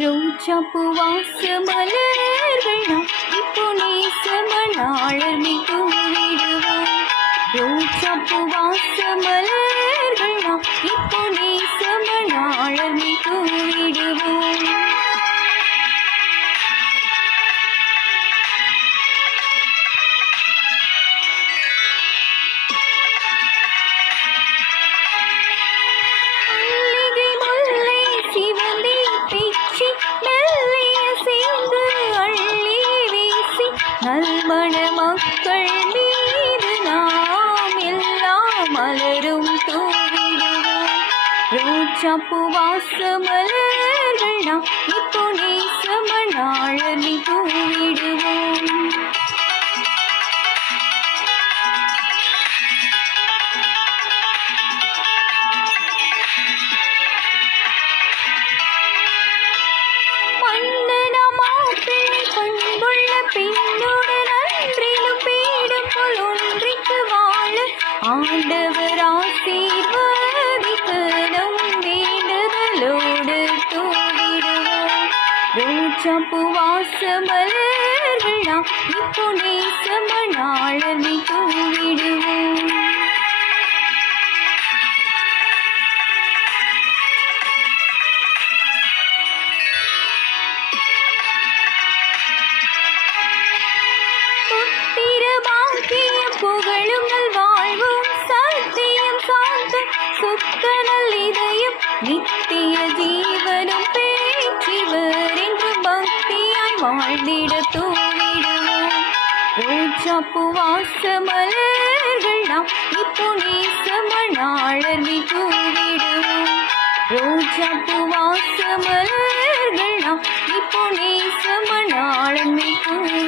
ரோஜாப்பு வாச மலர்கள் நாம் இப்போ நேசமனாளர் மிகு விடுவோம் ரோஜாப்பு வாச மலர்கள் ரோஜாப்பு வாச மலர்கள் நாம் இப்போ நேசமனாளி தூவிடுவோம் ஆண்டவர் வேண்டுதலோடு தூவிடுவோம் ரோஜாப்பு வாச மலர்கள் நாம் இப்போ நேசமனாளர் நித்திய ஜீவனும் பேச்சிவர் என்று பக்தியாய் வாழ்ந்திட தூவிடுவோம். ரோஜாப்பு வாச மலர்கள் நாம் இப்போ நேசமனாளர் தூவிடுவோம் ரோஜாப்பு வாச மலர்கள் நாம் இப்போ நேசமனாளன் தூவிடுவோம்